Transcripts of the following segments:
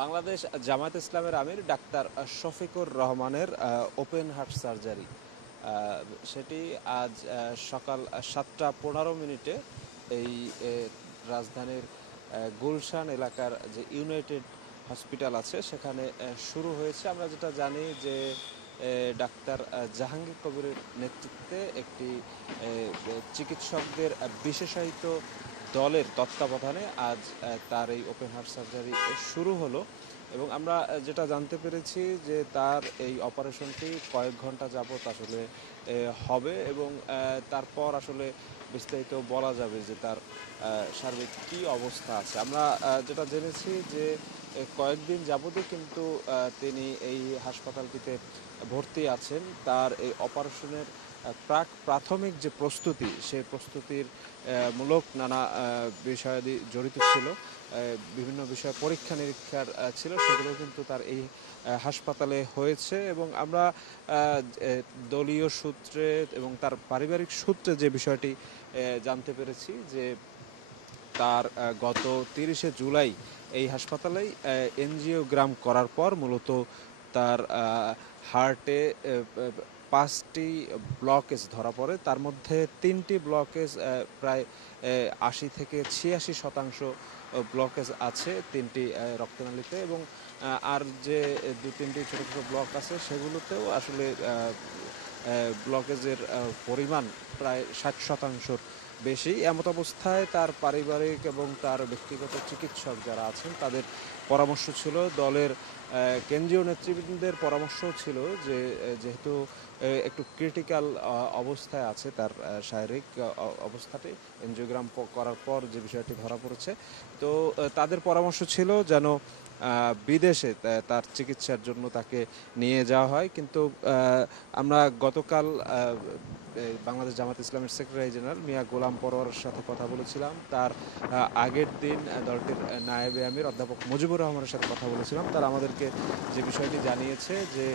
বাংলাদেশ জামায়াত ইসলামের আমির ডাক্তার শফিকুর রহমানের open heart surgery সেটি আজ সকাল 7টা 15 মিনিটে এই রাজধানীর গুলশান এলাকার যে ইউনাইটেড হসপিটাল আছে সেখানে শুরু হয়েছে। আমরা যেটা জানি যে ডাক্তার জাহাঙ্গীর কবিরের নেতৃত্বে একটি চিকিৎসকদের বিশেষায়িত দলের তত্ত্বাবধানে আজ তার এই ওপেন হার্ট সার্জারি শুরু হলো এবং আমরা যেটা জানতে পেরেছি যে তার এই অপারেশনটি কয়েক ঘন্টা যাবত আসলে হবে এবং তারপর আসলে বিস্তারিত বলা যাবে যে তার সার্বিক কী অবস্থা আছে। আমরা যেটা জেনেছি যে কয়েকদিন যাবতই কিন্তু তিনি এই হাসপাতালটিতে ভর্তি আছেন। তার এই অপারেশনের প্রাথমিক যে প্রস্তুতি সেই প্রস্তুতির মূলক নানা বিষয়াদি জড়িত ছিল, বিভিন্ন বিষয় পরীক্ষা নিরীক্ষার ছিল, সেগুলো কিন্তু তার এই হাসপাতালে হয়েছে এবং আমরা দলীয় সূত্রে এবং তার পারিবারিক সূত্রে যে বিষয়টি জানতে পেরেছি যে তার গত 30শে জুলাই এই হাসপাতালেই এনজিওগ্রাম করার পর মূলত তার হার্টে 5টি ব্লকেজ ধরা পড়ে। তার মধ্যে 3টি ব্লকেজ প্রায় 80 থেকে 86% ব্লকেজ আছে 3টি রক্তনালীতে এবং আর যে 2-3টি ছোটো ছোটো ব্লক আছে সেগুলোতেও আসলে ব্লকেজের পরিমাণ প্রায় 60%-র বেশি। এমত অবস্থায় তার পারিবারিক এবং তার ব্যক্তিগত চিকিৎসক যারা আছেন তাদের পরামর্শ ছিল, দলের কেন্দ্রীয় নেতৃবৃন্দের পরামর্শ ছিল যে যেহেতু একটু ক্রিটিক্যাল অবস্থায় আছে তার শারীরিক অবস্থাটি, এনজিওগ্রাম করার পর যে বিষয়টি ধরা পড়েছে, তো তাদের পরামর্শ ছিল যেন বিদেশে তার চিকিৎসার জন্য তাকে নিয়ে যাওয়া হয়। কিন্তু আমরা গতকাল বাংলাদেশ জামাত ইসলামের সেক্রেটারি জেনারেল মিয়া গোলাম পরোয়ারের সাথে কথা বলেছিলাম। তার আগের দিন দলটির নায়েবে আমির অধ্যাপক মুজিবুর রহমানের সাথে কথা বলেছিলাম। তারা আমাদেরকে যে বিষয়টি জানিয়েছে যে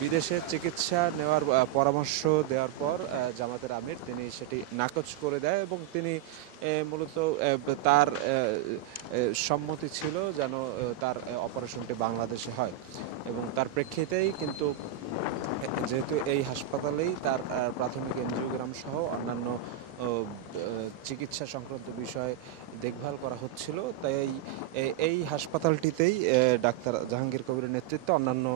বিদেশে চিকিৎসা নেওয়ার পরামর্শ দেওয়ার পর জামাতের আমির তিনি সেটি নাকচ করে দেয় এবং তিনি মূলত তার সম্মতি ছিল যেন তার অপারেশনটি বাংলাদেশে হয় এবং তার প্রেক্ষিতেই কিন্তু যেহেতু এই হাসপাতালেই তার প্রাথমিক এনজিওগ্রাম সহ অন্যান্য চিকিৎসা সংক্রান্ত বিষয় দেখভাল করা হচ্ছিল, তাই এই হাসপাতালটিতেই ডাক্তার জাহাঙ্গীর কবিরের নেতৃত্বে অন্যান্য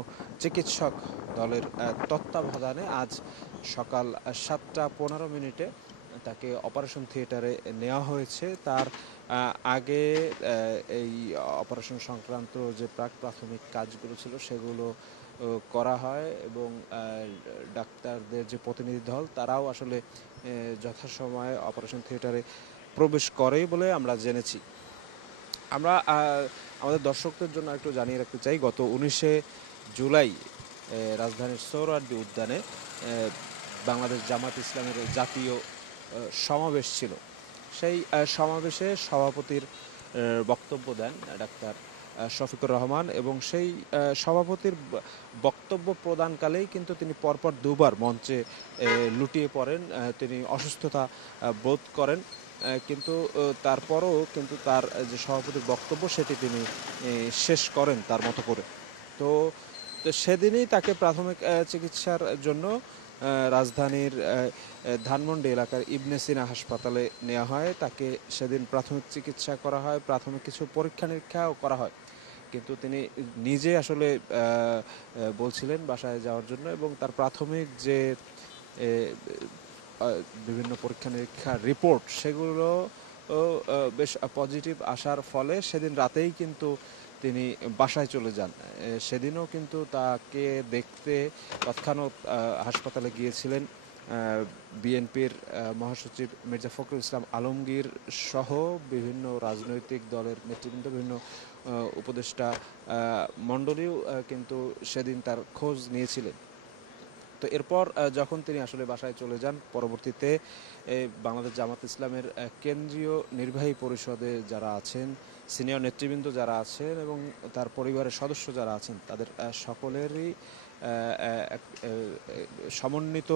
চিকিৎসক দলের তত্ত্বাবধানে আজ সকাল 7টা 15 মিনিটে তাকে অপারেশন থিয়েটারে নেওয়া হয়েছে। তার আগে এই অপারেশন সংক্রান্ত যে প্রাথমিক কাজগুলো ছিল সেগুলো করা হয় এবং ডাক্তারদের যে প্রতিনিধি দল তারাও আসলে যথাসময়ে অপারেশন থিয়েটারে প্রবেশ করে বলে আমরা জেনেছি। আমরা আমাদের দর্শকদের জন্য একটু জানিয়ে রাখতে চাই, গত 19শে জুলাই রাজধানীর সোহরাওয়ার্দী উদ্যানে বাংলাদেশ জামাত ইসলামের জাতীয় সমাবেশ ছিল। সেই সমাবেশে সভাপতির বক্তব্য দেন ডাক্তার শফিকুর রহমান এবং সেই সভাপতির বক্তব্য প্রদানকালেই কিন্তু তিনি পরপর দুবার মঞ্চে লুটিয়ে পড়েন। তিনি অসুস্থতা বোধ করেন, কিন্তু তারপরও কিন্তু তার যে সভাপতির বক্তব্য সেটি তিনি শেষ করেন তার মতো করে। তো সেদিনই তাকে প্রাথমিক চিকিৎসার জন্য রাজধানীর ধানমন্ডি এলাকার ইবনে সিনা হাসপাতালে নেওয়া হয়। তাকে সেদিন প্রাথমিক চিকিৎসা করা হয়, প্রাথমিক কিছু পরীক্ষা নিরীক্ষাও করা হয়, কিন্তু তিনি নিজে আসলে বলছিলেন বাসায় যাওয়ার জন্য এবং তার প্রাথমিক যে বিভিন্ন পরীক্ষা নিরীক্ষার রিপোর্ট সেগুলো বেশ পজিটিভ আসার ফলে সেদিন রাতেই কিন্তু তিনি বাসায় চলে যান। সেদিনও কিন্তু তাকে দেখতে তৎক্ষণাৎ হাসপাতালে গিয়েছিলেন বিএনপির মহাসচিব মির্জা ফখরুল ইসলাম আলমগীর সহ বিভিন্ন রাজনৈতিক দলের নেতৃবৃন্দ, বিভিন্ন উপদেষ্টা মণ্ডলীও কিন্তু সেদিন তার খোঁজ নিয়েছিলেন। তো এরপর যখন তিনি আসলে বাসায় চলে যান, পরবর্তীতে বাংলাদেশ জামাত ইসলামের কেন্দ্রীয় নির্বাহী পরিষদে যারা আছেন, সিনিয়র নেতৃবৃন্দ যারা আছেন এবং তার পরিবারের সদস্য যারা আছেন তাদের সকলেরই সমন্বিত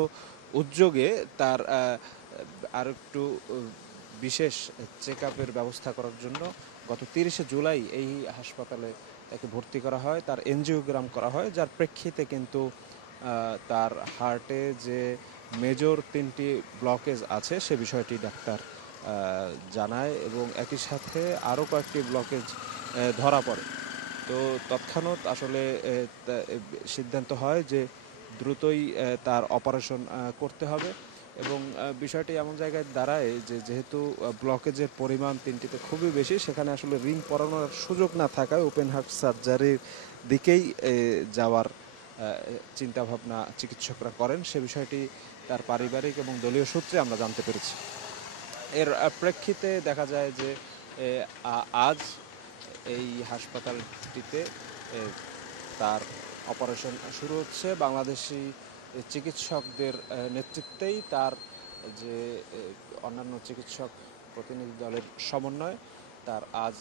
উদ্যোগে তার আর একটু বিশেষ চেক আপের ব্যবস্থা করার জন্য গত 30শে জুলাই এই হাসপাতালে তাকে ভর্তি করা হয়, তার এনজিওগ্রাম করা হয়, যার প্রেক্ষিতে কিন্তু তার হার্টে যে মেজর 3টি ব্লকেজ আছে সে বিষয়টি ডাক্তার জানায় এবং একই সাথে আরও কয়েকটি ব্লকেজ ধরা পড়ে। তো তৎক্ষণাৎ আসলে সিদ্ধান্ত হয় যে দ্রুতই তার অপারেশন করতে হবে এবং বিষয়টি এমন জায়গায় দাঁড়ায় যে যেহেতু ব্লকেজের পরিমাণ 3টিতে খুবই বেশি, সেখানে আসলে রিং পরানোর সুযোগ না থাকায় ওপেন হার্ট সার্জারির দিকেই যাওয়ার চিন্তাভাবনা চিকিৎসকরা করেন। সে বিষয়টি তার পারিবারিক এবং দলীয় সূত্রে আমরা জানতে পেরেছি। এর প্রেক্ষিতে দেখা যায় যে আজ এই হাসপাতালটিতে তার অপারেশন শুরু হচ্ছে। বাংলাদেশি চিকিৎসকদের নেতৃত্বেই তার যে অন্যান্য চিকিৎসক প্রতিনিধি দলের সমন্বয় তার আজ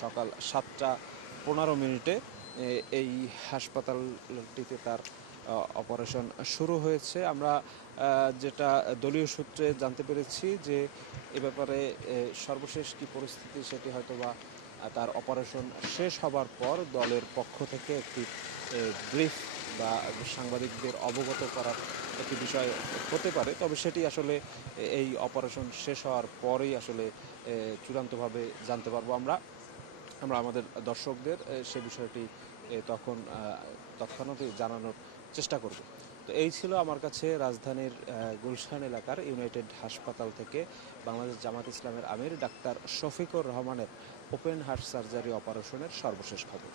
সকাল 7টা 15 মিনিটে এই হাসপাতালটিতে তার অপারেশন শুরু হয়েছে। আমরা যেটা দলীয় সূত্রে জানতে পেরেছি যে এ ব্যাপারে সর্বশেষ কী পরিস্থিতি সেটি হয়তোবা তার অপারেশন শেষ হবার পর দলের পক্ষ থেকে একটি ব্রিফ বা সাংবাদিকদের অবগত করার একটি বিষয় হতে পারে, তবে সেটি আসলে এই অপারেশন শেষ হওয়ার পরেই আসলে চূড়ান্তভাবে জানতে পারবো আমরা আমাদের দর্শকদের সে বিষয়টি তখন তৎক্ষণাৎই জানানোর চেষ্টা করব। তো এই ছিল আমার কাছে রাজধানীর গুলশান এলাকার ইউনাইটেড হাসপাতাল থেকে বাংলাদেশ জামাত ইসলামের আমির ডাক্তার শফিকুর রহমানের ওপেন হার্ট সার্জারি অপারেশনের সর্বশেষ খবর।